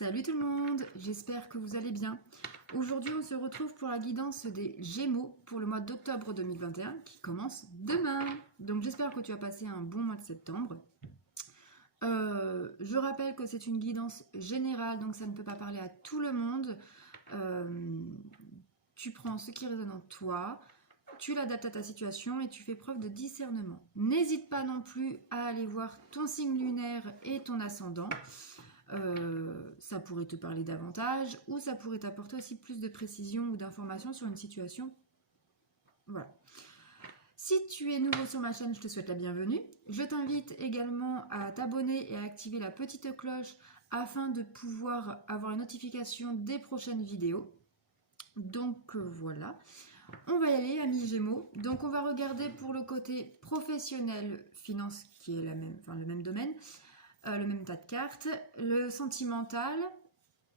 Salut tout le monde, j'espère que vous allez bien. Aujourd'hui, on se retrouve pour la guidance des Gémeaux pour le mois d'octobre 2021 qui commence demain. Donc j'espère que tu as passé un bon mois de septembre. Je rappelle que c'est une guidance générale, donc ça ne peut pas parler à tout le monde. Tu prends ce qui résonne en toi, tu l'adaptes à ta situation et tu fais preuve de discernement. N'hésite pas non plus à aller voir ton signe lunaire et ton ascendant. Ça pourrait te parler davantage ou ça pourrait t'apporter aussi plus de précision ou d'informations sur une situation. Voilà. Si tu es nouveau sur ma chaîne, je te souhaite la bienvenue. Je t'invite également à t'abonner et à activer la petite cloche afin de pouvoir avoir la notification des prochaines vidéos. Donc voilà. On va y aller, amis Gémeaux. Donc on va regarder pour le côté professionnel, finance qui est le même domaine. Le même tas de cartes, le sentimental,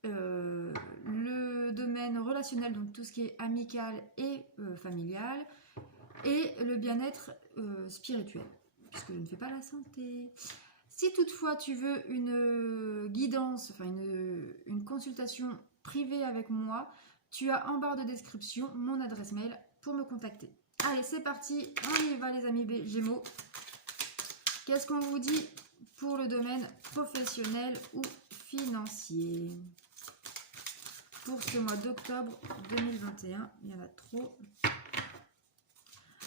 le domaine relationnel, donc tout ce qui est amical et familial, et le bien-être spirituel, puisque je ne fais pas la santé. Si toutefois tu veux une guidance, enfin une consultation privée avec moi, tu as en barre de description mon adresse mail pour me contacter. Allez, c'est parti, on y va les amis Gémeaux. Qu'est-ce qu'on vous dit pour le domaine professionnel ou financier pour ce mois d'octobre 2021? Il y en a trop.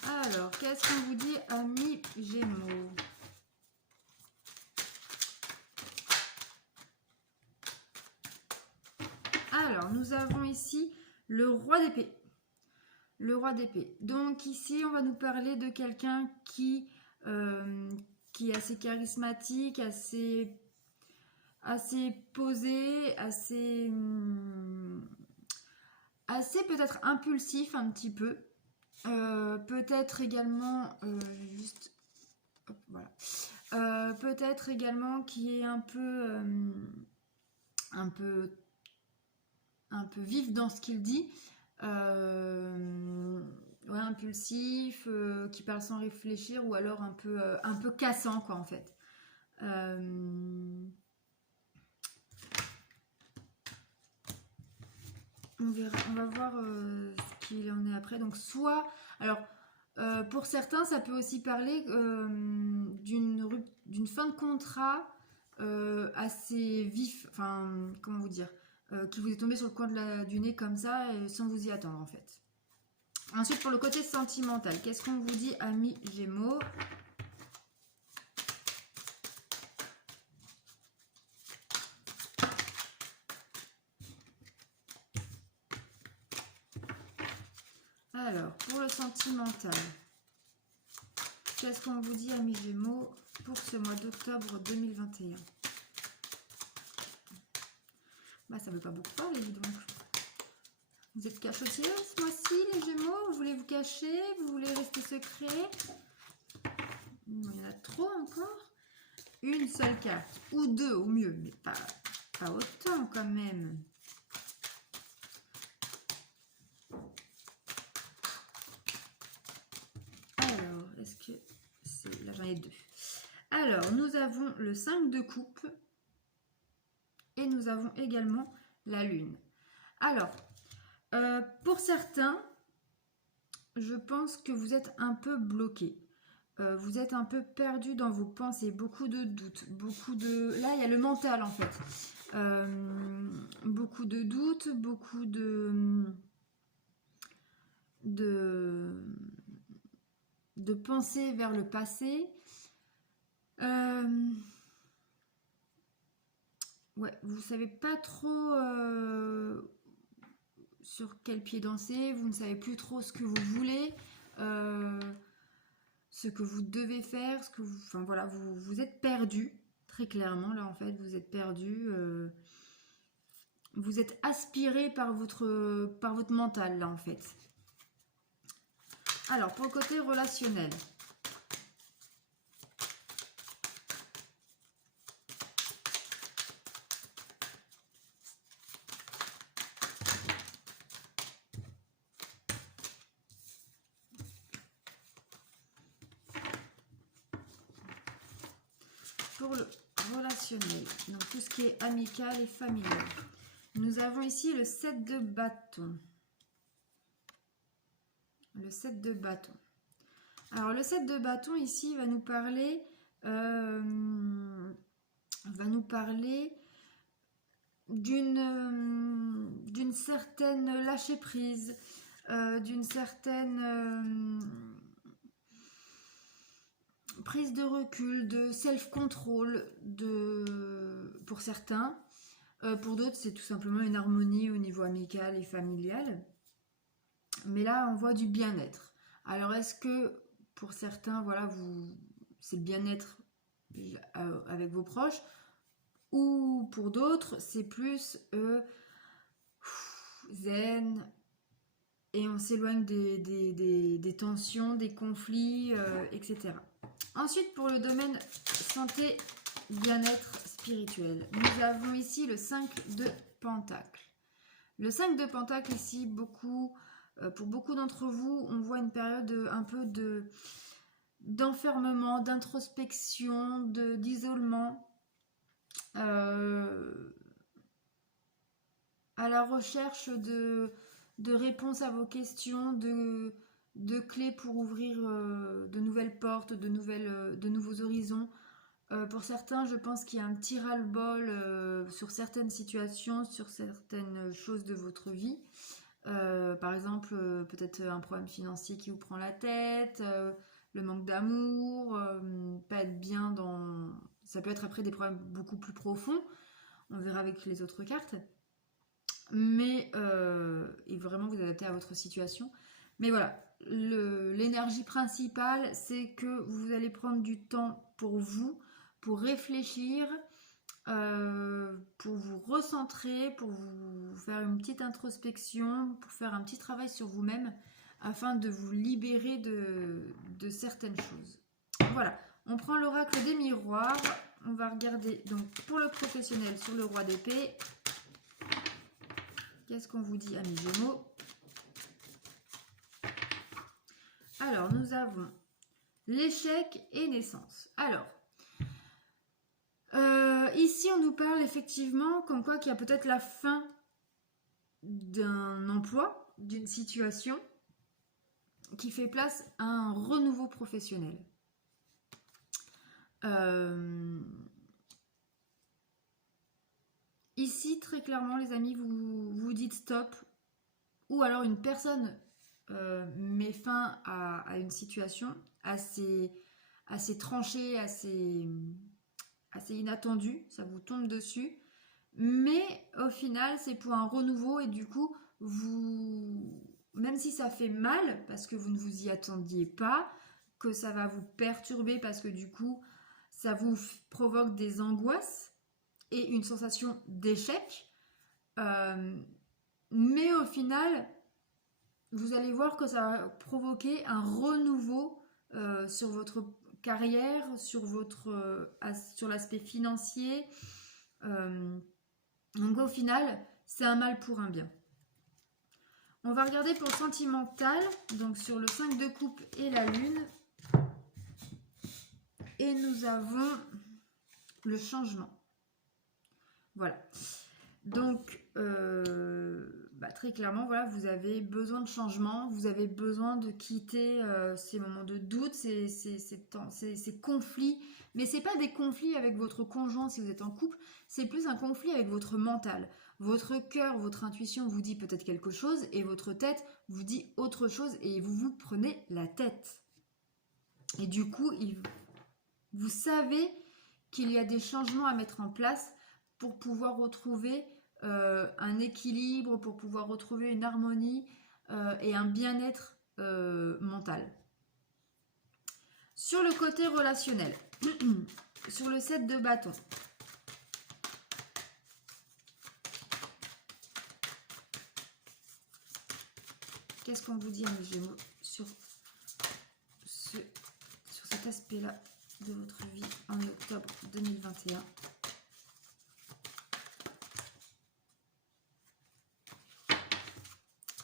Alors, qu'est-ce qu'on vous dit, amis Gémeaux? Alors, nous avons ici le roi d'épée. Le roi d'épée. Donc ici, on va nous parler de quelqu'un qui est assez charismatique, assez posé, assez peut-être impulsif un petit peu. Peut-être également, voilà. Peut-être également qui est un peu vif dans ce qu'il dit. Ouais, impulsif, qui parle sans réfléchir, ou alors un peu cassant quoi en fait. On va voir ce qu'il en est après. Donc soit, alors pour certains ça peut aussi parler d'une fin de contrat assez vif, enfin comment vous dire, qui vous est tombé sur le coin du nez comme ça sans vous y attendre en fait. Ensuite pour le côté sentimental, qu'est-ce qu'on vous dit amis Gémeaux? Alors, pour le sentimental, qu'est-ce qu'on vous dit, amis Gémeaux, pour ce mois d'octobre 2021? Bah, ça ne veut pas beaucoup parler, dis donc. Vous êtes cachotiers ce mois-ci, les Gémeaux? Vous voulez vous cacher? Vous voulez rester secret? Il y en a trop encore. Une seule carte, ou deux au mieux, mais pas autant quand même. Est-ce que c'est... Là, j'en ai deux. Alors, nous avons le 5 de coupe et nous avons également la lune. Alors, pour certains, je pense que vous êtes un peu bloqué. Vous êtes un peu perdu dans vos pensées, beaucoup de doutes, Là, il y a le mental en fait. Beaucoup de doutes, beaucoup de penser vers le passé. Ouais, vous savez pas trop sur quel pied danser, vous ne savez plus trop ce que vous voulez, ce que vous devez faire, enfin voilà, vous êtes perdu, très clairement là en fait, vous êtes perdu, vous êtes aspiré par votre mental là en fait. Alors, pour le côté relationnel. Pour le relationnel, donc tout ce qui est amical et familial. Nous avons ici le 7 de bâton. Le 7 de bâton. Alors le 7 de bâton ici va nous parler d'une certaine lâcher prise, d'une certaine prise de recul, de self-control pour certains. Pour d'autres, c'est tout simplement une harmonie au niveau amical et familial. Mais là, on voit du bien-être. Alors, est-ce que pour certains, voilà, c'est le bien-être avec vos proches, ou pour d'autres, c'est plus zen, et on s'éloigne des tensions, des conflits, etc. Ensuite, pour le domaine santé, bien-être spirituel, nous avons ici le 5 de Pentacle. Le 5 de Pentacle ici, pour beaucoup d'entre vous, on voit une période un peu d'enfermement, d'introspection, d'isolement, à la recherche de réponses à vos questions, de clés pour ouvrir de nouvelles portes, de nouveaux horizons. Pour certains, je pense qu'il y a un petit ras-le-bol sur certaines situations, sur certaines choses de votre vie. Par exemple, peut-être un problème financier qui vous prend la tête, le manque d'amour, pas être bien dans... Ça peut être après des problèmes beaucoup plus profonds, on verra avec les autres cartes. Mais, et vraiment vous adapter à votre situation. Mais voilà, l'énergie principale, c'est que vous allez prendre du temps pour vous, pour réfléchir, pour vous recentrer, pour vous faire une petite introspection, pour faire un petit travail sur vous-même, afin de vous libérer de certaines choses. Voilà, on prend l'oracle des miroirs, on va regarder donc pour le professionnel sur le roi d'épée. Qu'est-ce qu'on vous dit, amis Gémeaux? Alors, nous avons l'échec et naissance. Alors, ici, on nous parle effectivement comme quoi qu'il y a peut-être la fin d'un emploi, d'une situation, qui fait place à un renouveau professionnel. Ici, très clairement, les amis, vous dites stop, ou alors une personne met fin à une situation assez tranchée, assez inattendue, ça vous tombe dessus, mais au final, c'est pour un renouveau et du coup, même si ça fait mal, parce que vous ne vous y attendiez pas, que ça va vous perturber parce que du coup, ça vous provoque des angoisses et une sensation d'échec, mais au final, vous allez voir que ça va provoquer un renouveau sur votre carrière, sur l'aspect financier. Donc au final, c'est un mal pour un bien. On va regarder pour le sentimental, donc sur le 5 de coupe et la lune. Et nous avons le changement. Voilà. Donc, très clairement, voilà, vous avez besoin de changement, vous avez besoin de quitter ces moments de doute, ces conflits. Mais ce n'est pas des conflits avec votre conjoint si vous êtes en couple, c'est plus un conflit avec votre mental. Votre cœur, votre intuition vous dit peut-être quelque chose et votre tête vous dit autre chose et vous vous prenez la tête. Et du coup, vous savez qu'il y a des changements à mettre en place pour pouvoir retrouver un équilibre, pour pouvoir retrouver une harmonie et un bien-être mental. Sur le côté relationnel, sur le 7 de bâton, qu'est-ce qu'on vous dit, mes Gémeaux, sur cet aspect-là de votre vie en octobre 2021?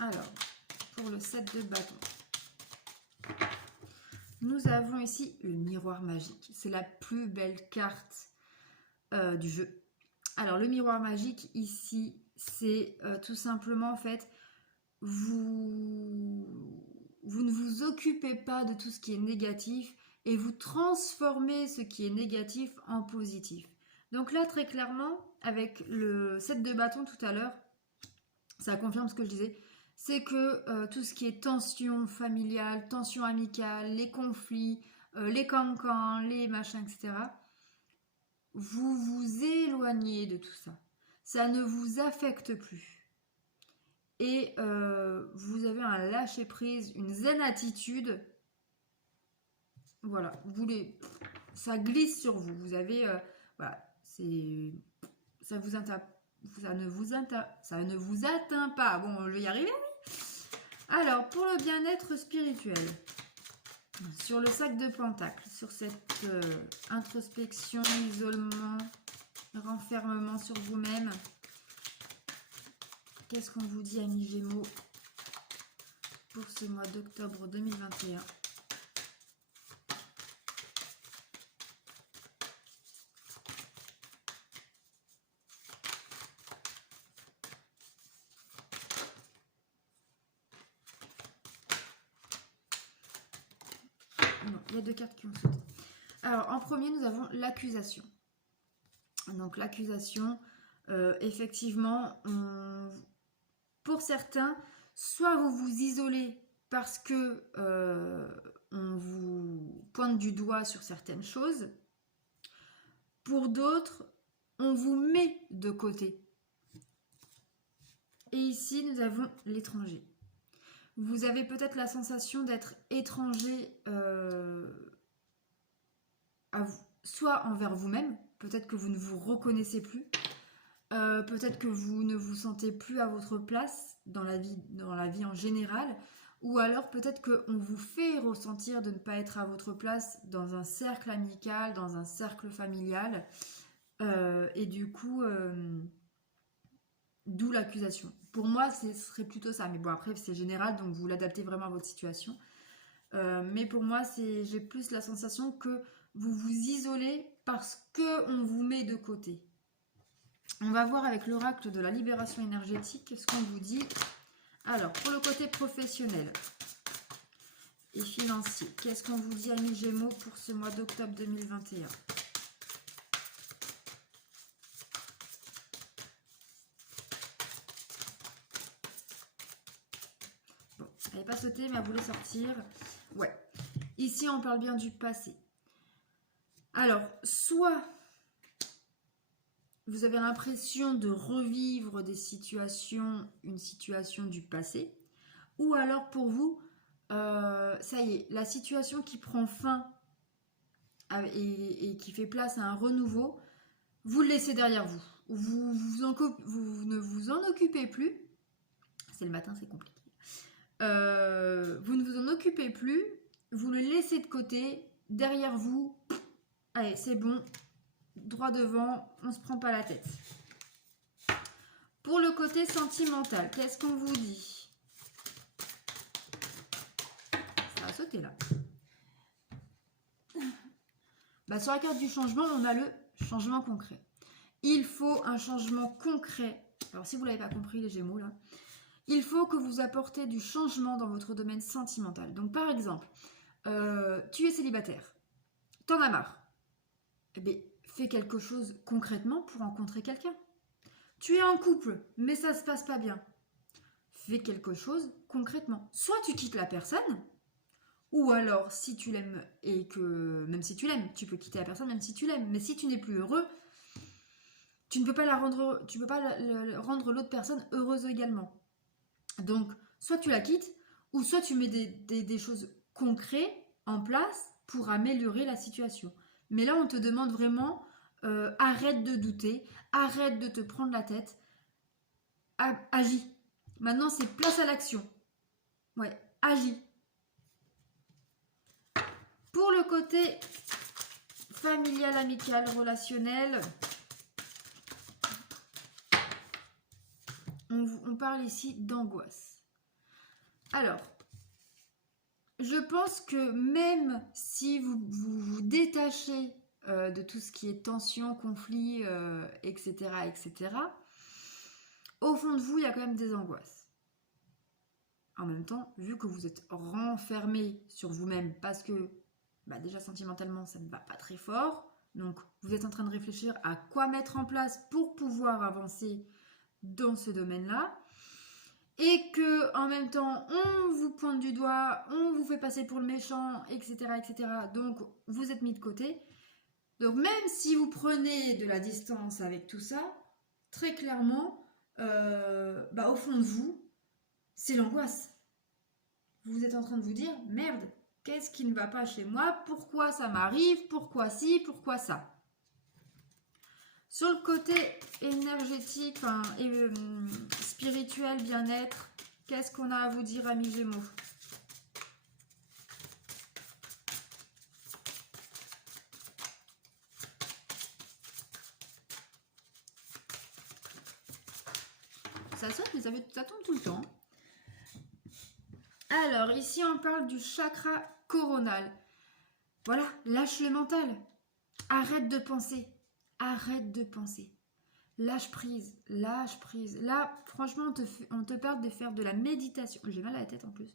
Alors, pour le 7 de bâton, nous avons ici le miroir magique. C'est la plus belle carte du jeu. Alors, le miroir magique, ici, c'est tout simplement, en fait, vous ne vous occupez pas de tout ce qui est négatif et vous transformez ce qui est négatif en positif. Donc là, très clairement, avec le set de bâtons tout à l'heure, ça confirme ce que je disais, c'est que tout ce qui est tension familiale, tension amicale, les conflits, les cancans, les machins, etc., vous vous éloignez de tout ça. Ça ne vous affecte plus. Et vous avez un lâcher-prise, une zen attitude. Voilà, ça glisse sur vous. Vous avez, voilà, ça ne vous atteint pas. Bon, je vais y arriver. Alors, pour le bien-être spirituel, sur le sac de Pentacle, sur cette introspection, isolement, renfermement sur vous-même, qu'est-ce qu'on vous dit, amis Gémeaux, pour ce mois d'octobre 2021? Non, il y a deux cartes qui ont sauté. Alors, en premier, nous avons l'accusation. Donc, l'accusation, effectivement, pour certains, soit vous vous isolez parce que on vous pointe du doigt sur certaines choses. Pour d'autres, on vous met de côté. Et ici, nous avons l'étranger. Vous avez peut-être la sensation d'être étranger à vous, soit envers vous-même, peut-être que vous ne vous reconnaissez plus, peut-être que vous ne vous sentez plus à votre place dans la vie en général, ou alors peut-être qu'on vous fait ressentir de ne pas être à votre place dans un cercle amical, dans un cercle familial, et du coup, d'où l'accusation. Pour moi, ce serait plutôt ça, mais bon, après, c'est général, donc vous l'adaptez vraiment à votre situation. Mais pour moi, j'ai plus la sensation que vous vous isolez parce qu'on vous met de côté. On va voir avec l'oracle de la libération énergétique ce qu'on vous dit. Alors, pour le côté professionnel et financier, qu'est-ce qu'on vous dit, amis Gémeaux, pour ce mois d'octobre 2021? Bon, elle n'est pas sautée, mais elle voulait sortir. Ouais. Ici, on parle bien du passé. Alors, soit vous avez l'impression de revivre une situation du passé, ou alors pour vous, ça y est, la situation qui prend fin et qui fait place à un renouveau, vous le laissez derrière vous. Vous ne vous en occupez plus. C'est le matin, c'est compliqué. Vous ne vous en occupez plus, vous le laissez de côté, derrière vous. Allez, c'est bon, droit devant, on se prend pas la tête. Pour le côté sentimental, qu'est-ce qu'on vous dit? Ça a sauté là. Bah, sur la carte du changement, on a le changement concret. Il faut un changement concret. Alors si vous ne l'avez pas compris, les Gémeaux là, il faut que vous apportez du changement dans votre domaine sentimental. Donc par exemple, tu es célibataire, t'en as marre. Eh bien, fais quelque chose concrètement pour rencontrer quelqu'un. Tu es en couple, mais ça se passe pas bien. Fais quelque chose concrètement. Soit tu quittes la personne, ou alors si tu l'aimes et que même si tu l'aimes, tu peux quitter la personne même si tu l'aimes. Mais si tu n'es plus heureux, tu ne peux pas rendre l'autre personne heureuse également. Donc, soit tu la quittes, ou soit tu mets des choses concrètes en place pour améliorer la situation. Mais là, on te demande vraiment, arrête de douter, arrête de te prendre la tête, agis. Maintenant, c'est place à l'action. Ouais, agis. Pour le côté familial, amical, relationnel, on parle ici d'angoisse. Alors, je pense que même si vous vous détachez de tout ce qui est tension, conflit, etc., etc., au fond de vous, il y a quand même des angoisses. En même temps, vu que vous êtes renfermé sur vous-même parce que déjà sentimentalement, ça ne va pas très fort, donc vous êtes en train de réfléchir à quoi mettre en place pour pouvoir avancer dans ce domaine-là, et que en même temps, on vous pointe du doigt, on vous fait passer pour le méchant, etc., etc., donc vous êtes mis de côté. Donc même si vous prenez de la distance avec tout ça, très clairement, au fond de vous, c'est l'angoisse. Vous êtes en train de vous dire, merde, qu'est-ce qui ne va pas chez moi? Pourquoi ça m'arrive? Pourquoi ci? Pourquoi ça? Sur le côté énergétique, spirituel, bien-être, qu'est-ce qu'on a à vous dire, amis Gémeaux? Ça saute, mais ça tombe tout le temps. Alors, ici, on parle du chakra coronal. Voilà, lâche le mental. Arrête de penser. Arrête de penser. Lâche prise, lâche prise. Là, franchement, on te parle de faire de la méditation. J'ai mal à la tête en plus.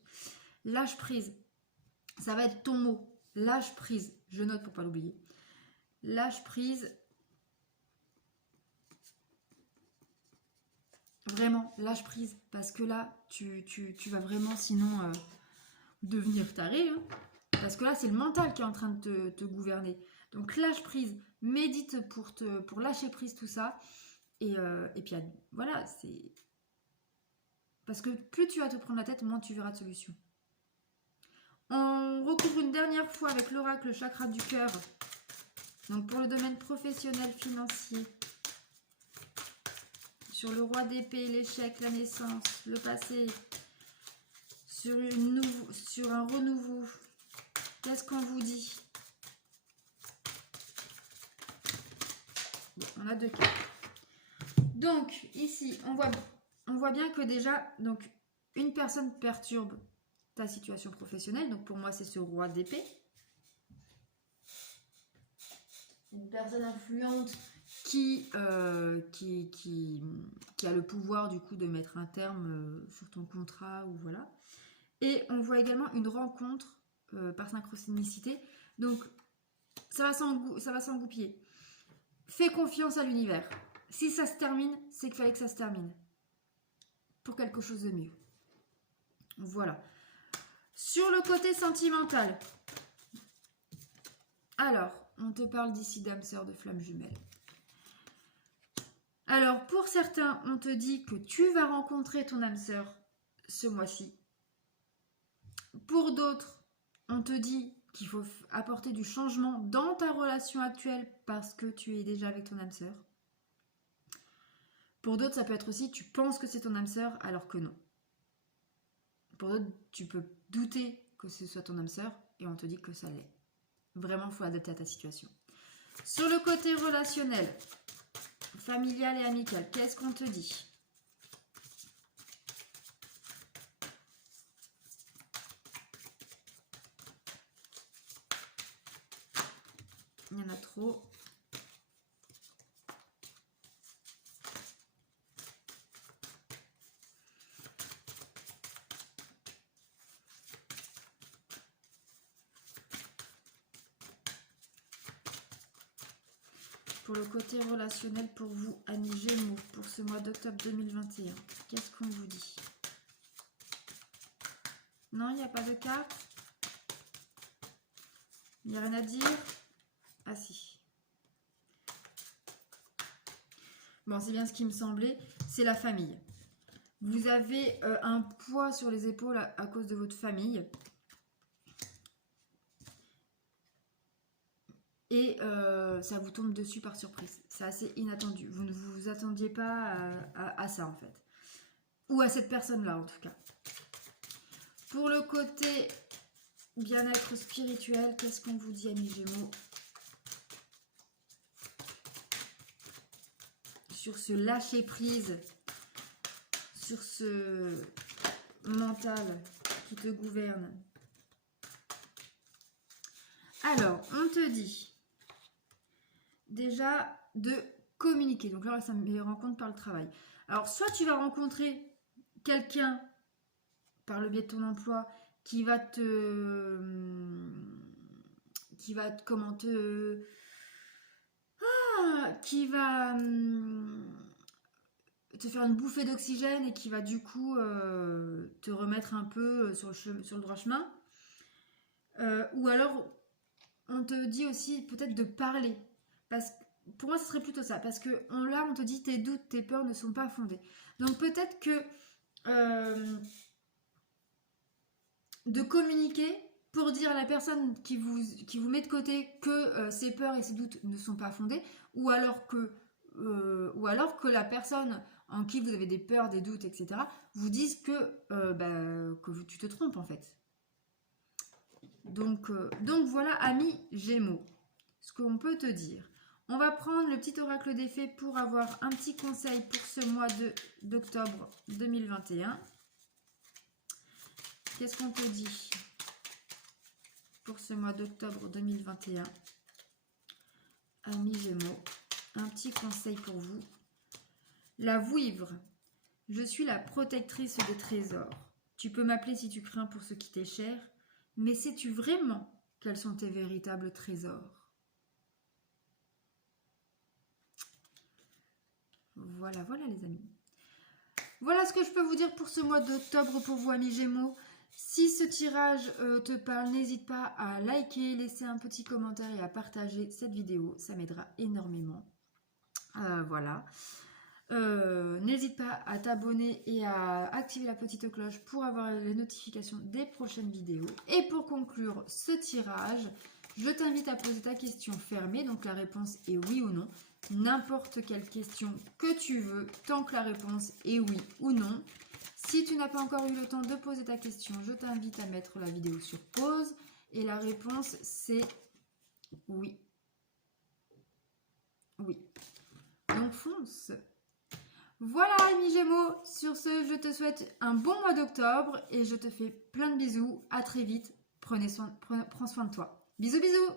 Lâche prise. Ça va être ton mot. Lâche prise. Je note pour pas l'oublier. Lâche prise. Vraiment, lâche prise. Parce que là, tu vas vraiment sinon devenir taré. Hein. Parce que là, c'est le mental qui est en train de te gouverner. Donc, lâche prise. Médite pour lâcher prise tout ça. Et puis, voilà, c'est... Parce que plus tu vas te prendre la tête, moins tu verras de solution. On recouvre une dernière fois avec l'oracle chakra du cœur. Donc, pour le domaine professionnel, financier. Sur le roi d'épée, l'échec, la naissance, le passé. Sur un renouveau. Qu'est-ce qu'on vous dit? Bon, on a 2 cartes. Donc, ici, on voit bien que déjà, donc, une personne perturbe ta situation professionnelle. Donc, pour moi, c'est ce roi d'épée. Une personne influente qui a le pouvoir, du coup, de mettre un terme sur ton contrat, ou voilà. Et on voit également une rencontre par synchronicité. Donc, ça va s'engoupiller. Fais confiance à l'univers. Si ça se termine, c'est qu'il fallait que ça se termine. Pour quelque chose de mieux. Voilà. Sur le côté sentimental. Alors, on te parle d'ici d'âme sœur de flamme jumelle. Alors, pour certains, on te dit que tu vas rencontrer ton âme sœur ce mois-ci. Pour d'autres, on te dit qu'il faut apporter du changement dans ta relation actuelle parce que tu es déjà avec ton âme sœur. Pour d'autres, ça peut être aussi, tu penses que c'est ton âme sœur alors que non. Pour d'autres, tu peux douter que ce soit ton âme sœur et on te dit que ça l'est. Vraiment, il faut adapter à ta situation. Sur le côté relationnel, familial et amical, qu'est-ce qu'on te dit? Il y en a trop. Pour le côté relationnel pour vous, amis Gémeaux, pour ce mois d'octobre 2021, qu'est-ce qu'on vous dit? Non, il n'y a pas de carte. Il n'y a rien à dire. Ah si. Bon, c'est bien ce qui me semblait. C'est la famille. Vous avez un poids sur les épaules à cause de votre famille. Et ça vous tombe dessus par surprise. C'est assez inattendu. Vous ne vous attendiez pas à ça en fait. Ou à cette personne-là en tout cas. Pour le côté bien-être spirituel, qu'est-ce qu'on vous dit, amis Gémeaux? Sur ce lâcher-prise, sur ce mental qui te gouverne. Alors, on te dit déjà de communiquer. Donc là, ça me rencontre par le travail. Alors, soit tu vas rencontrer quelqu'un par le biais de ton emploi qui va qui va te faire une bouffée d'oxygène et qui va du coup te remettre un peu sur le droit chemin. Ou alors, on te dit aussi peut-être de parler. Parce que pour moi, ce serait plutôt ça. Parce que là, on te dit tes doutes, tes peurs ne sont pas fondés. Donc peut-être que de communiquer pour dire à la personne qui vous met de côté que ses peurs et ses doutes ne sont pas fondés, ou alors que la personne en qui vous avez des peurs, des doutes, etc., vous dise que tu te trompes en fait. Donc voilà, ami Gémeaux, ce qu'on peut te dire. On va prendre le petit oracle des fées pour avoir un petit conseil pour ce mois d'octobre 2021. Qu'est-ce qu'on te dit pour ce mois d'octobre 2021? Amis Gémeaux, un petit conseil pour vous. La vouivre. Je suis la protectrice des trésors. Tu peux m'appeler si tu crains pour ce qui t'est cher, mais sais-tu vraiment quels sont tes véritables trésors? Voilà, voilà les amis. Voilà ce que je peux vous dire pour ce mois d'octobre pour vous, amis Gémeaux. Si ce tirage te parle, n'hésite pas à liker, laisser un petit commentaire et à partager cette vidéo. Ça m'aidera énormément. Voilà. N'hésite pas à t'abonner et à activer la petite cloche pour avoir les notifications des prochaines vidéos. Et pour conclure ce tirage, je t'invite à poser ta question fermée. Donc la réponse est oui ou non. N'importe quelle question que tu veux, tant que la réponse est oui ou non. Si tu n'as pas encore eu le temps de poser ta question, je t'invite à mettre la vidéo sur pause. Et la réponse, c'est oui. Oui. Donc fonce. Voilà, amis Gémeaux. Sur ce, je te souhaite un bon mois d'octobre et je te fais plein de bisous. À très vite. Prends soin de toi. Bisous, bisous.